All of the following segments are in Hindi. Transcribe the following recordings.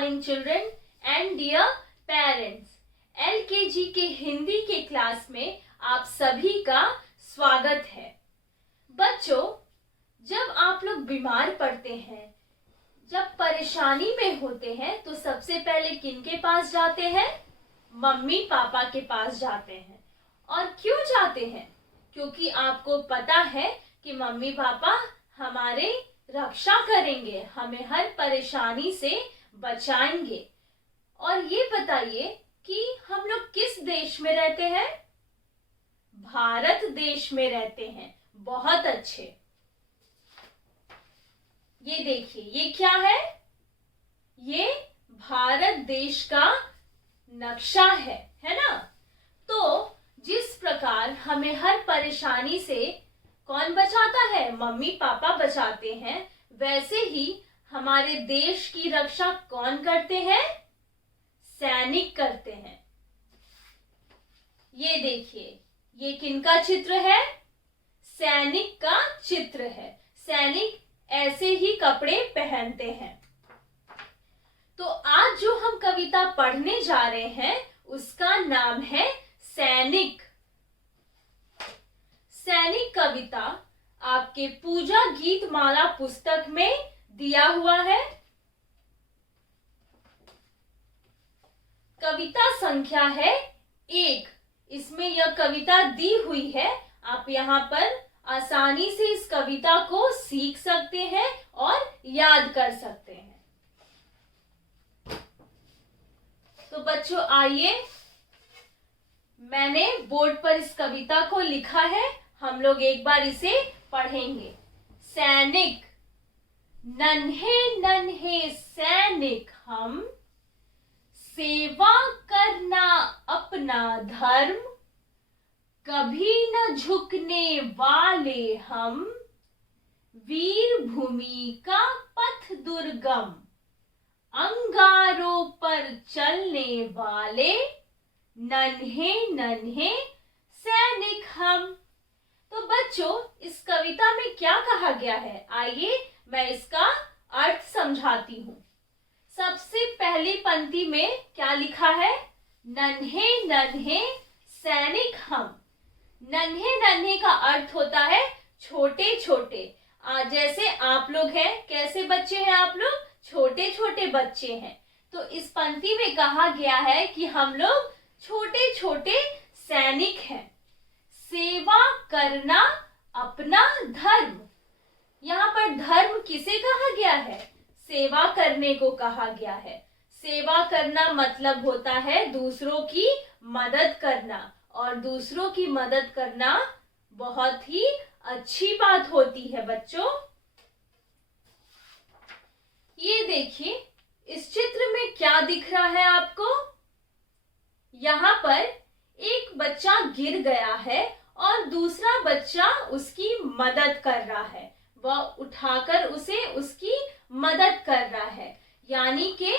Morning children and dear parents. LKG के हिंदी के क्लास में आप सभी का स्वागत है। बच्चों, जब आप लोग बीमार पड़ते हैं, जब परेशानी में होते हैं, तो सबसे पहले किनके पास जाते हैं? मम्मी पापा के पास जाते हैं। और क्यों जाते हैं? क्योंकि आपको पता है कि मम्मी पापा हमारे रक्षा करेंगे, हमें हर परेशानी से बचाएंगे। और ये बताइए कि हम लोग किस देश में रहते हैं? भारत देश में रहते हैं। बहुत अच्छे। ये देखिए, ये क्या है? ये भारत देश का नक्शा है ना? तो जिस प्रकार हमें हर परेशानी से कौन बचाता है? मम्मी पापा बचाते हैं। वैसे ही हमारे देश की रक्षा कौन करते हैं? सैनिक करते हैं। ये देखिए, ये किनका चित्र है? सैनिक का चित्र है। सैनिक ऐसे ही कपड़े पहनते हैं। तो आज जो हम कविता पढ़ने जा रहे हैं उसका नाम है सैनिक। सैनिक कविता आपके पूजा गीत माला पुस्तक में दिया हुआ है। कविता संख्या है 1। इसमें यह कविता दी हुई है। आप यहाँ पर आसानी से इस कविता को सीख सकते हैं और याद कर सकते हैं। तो बच्चों, आइए, मैंने बोर्ड पर इस कविता को लिखा है। हम लोग एक बार इसे पढ़ेंगे। सैनिक। नन्हे नन्हे सैनिक हम, सेवा करना अपना धर्म, कभी न झुकने वाले हम, वीर भूमि का पथ दुर्गम, अंगारों पर चलने वाले नन्हे नन्हे सैनिक हम। तो बच्चों, इस कविता में क्या कहा गया है? आइए मैं इसका अर्थ समझाती हूँ। सबसे पहली पंक्ति में क्या लिखा है? नन्हे नन्हे सैनिक हम। नन्हे नन्हे का अर्थ होता है छोटे छोटे। जैसे आप लोग हैं, कैसे बच्चे हैं आप लोग? छोटे छोटे बच्चे हैं। तो इस पंक्ति में कहा गया है कि हम लोग छोटे छोटे सैनिक हैं। सेवा करना अपना धर्म। यहाँ पर धर्म किसे कहा गया है? सेवा करने को कहा गया है। सेवा करना मतलब होता है दूसरों की मदद करना, और दूसरों की मदद करना बहुत ही अच्छी बात होती है बच्चों। ये देखिए, इस चित्र में क्या दिख रहा है आपको? यहाँ पर एक बच्चा गिर गया है और दूसरा बच्चा उसकी मदद कर रहा है। वह उठाकर उसे उसकी मदद कर रहा है। यानी कि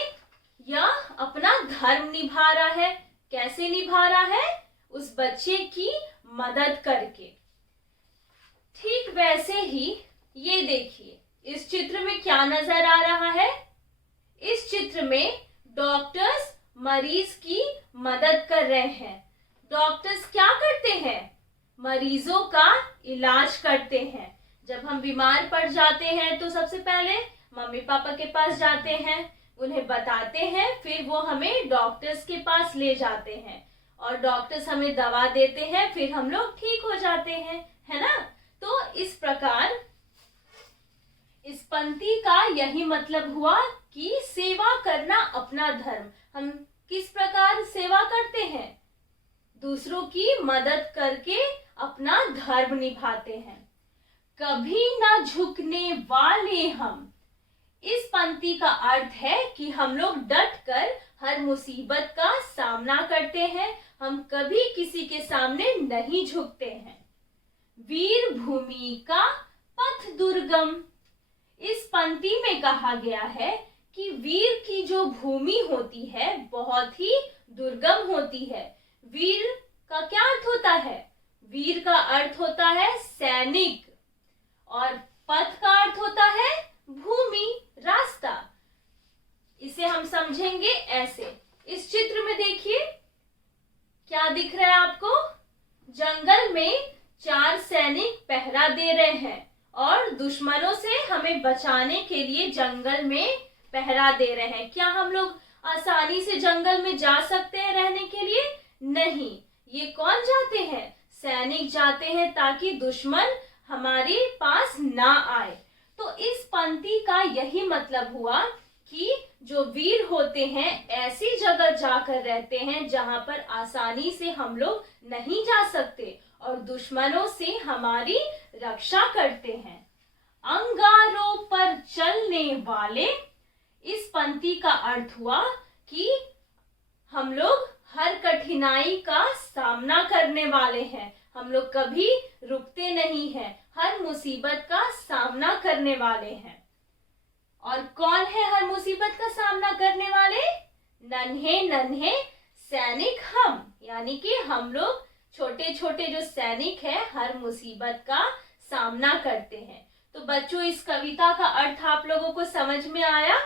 यह अपना धर्म निभा रहा है। कैसे निभा रहा है? उस बच्चे की मदद करके। ठीक वैसे ही ये देखिए, इस चित्र में क्या नजर आ रहा है? इस चित्र में डॉक्टर्स मरीज की मदद कर रहे हैं। डॉक्टर्स क्या करते हैं? मरीजों का इलाज करते हैं। जब हम बीमार पड़ जाते हैं तो सबसे पहले मम्मी पापा के पास जाते हैं, उन्हें बताते हैं, फिर वो हमें डॉक्टर्स के पास ले जाते हैं और डॉक्टर्स हमें दवा देते हैं, फिर हम लोग ठीक हो जाते हैं, है ना? तो इस प्रकार इस पंक्ति का यही मतलब हुआ कि सेवा करना अपना धर्म। हम किस प्रकार सेवा करते हैं? दूसरों की मदद करके अपना धर्म निभाते हैं। कभी ना झुकने वाले हम। इस पंक्ति का अर्थ है कि हम लोग डट कर हर मुसीबत का सामना करते हैं। हम कभी किसी के सामने नहीं झुकते हैं। वीर भूमि का पथ दुर्गम। इस पंक्ति में कहा गया है कि वीर की जो भूमि होती है बहुत ही दुर्गम होती है। वीर का क्या अर्थ होता है? वीर का अर्थ होता है सैनिक, और पथ का अर्थ होता है भूमि, रास्ता। इसे हम समझेंगे ऐसे। इस चित्र में देखिए क्या दिख रहा है आपको? जंगल में 4 सैनिक पहरा दे रहे हैं और दुश्मनों से हमें बचाने के लिए जंगल में पहरा दे रहे हैं। क्या हम लोग आसानी से जंगल में जा सकते हैं रहने के लिए? नहीं। ये कौन जाते हैं? सैनिक जाते हैं ताकि दुश्मन हमारे पास ना आए। तो इस पंक्ति का यही मतलब हुआ कि जो वीर होते हैं ऐसी जगह जाकर रहते हैं जहां पर आसानी से हम लोग नहीं जा सकते और दुश्मनों से हमारी रक्षा करते हैं। अंगारों पर चलने वाले, इस पंक्ति का अर्थ हुआ कि हम लोग हर कठिनाई का सामना करने वाले हैं। हम लोग कभी रुकते नहीं हैं, हर मुसीबत का सामना करने वाले हैं। और कौन है हर मुसीबत का सामना करने वाले? नन्हे नन्हे सैनिक हम, यानी कि हम लोग छोटे छोटे जो सैनिक हैं हर मुसीबत का सामना करते हैं। तो बच्चों, इस कविता का अर्थ आप लोगों को समझ में आया?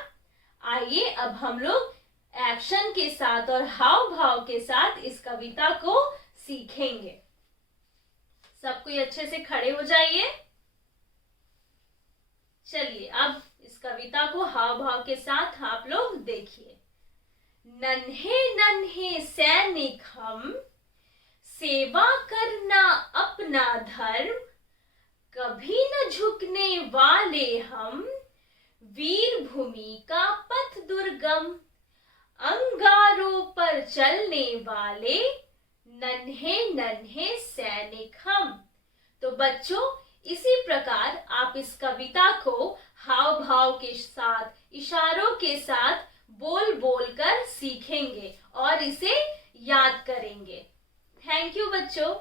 आइए अब हम लोग एक्शन के साथ और हाव भाव के साथ इस कविता को सीखेंगे। सब कोई अच्छे से खड़े हो जाइए। चलिए अब इस कविता को हाव भाव के साथ आप लोग देखिए। नन्हे नन्हे सैनिक हम, सेवा करना अपना धर्म, कभी न झुकने वाले हम, वीर भूमि का पथ दुर्गम, अंगारों पर चलने वाले, नन्हे नन्हे सैनिक हम। तो बच्चों, इसी प्रकार आप इस कविता को हाव भाव के साथ, इशारों के साथ बोल बोल कर सीखेंगे और इसे याद करेंगे। थैंक यू बच्चों।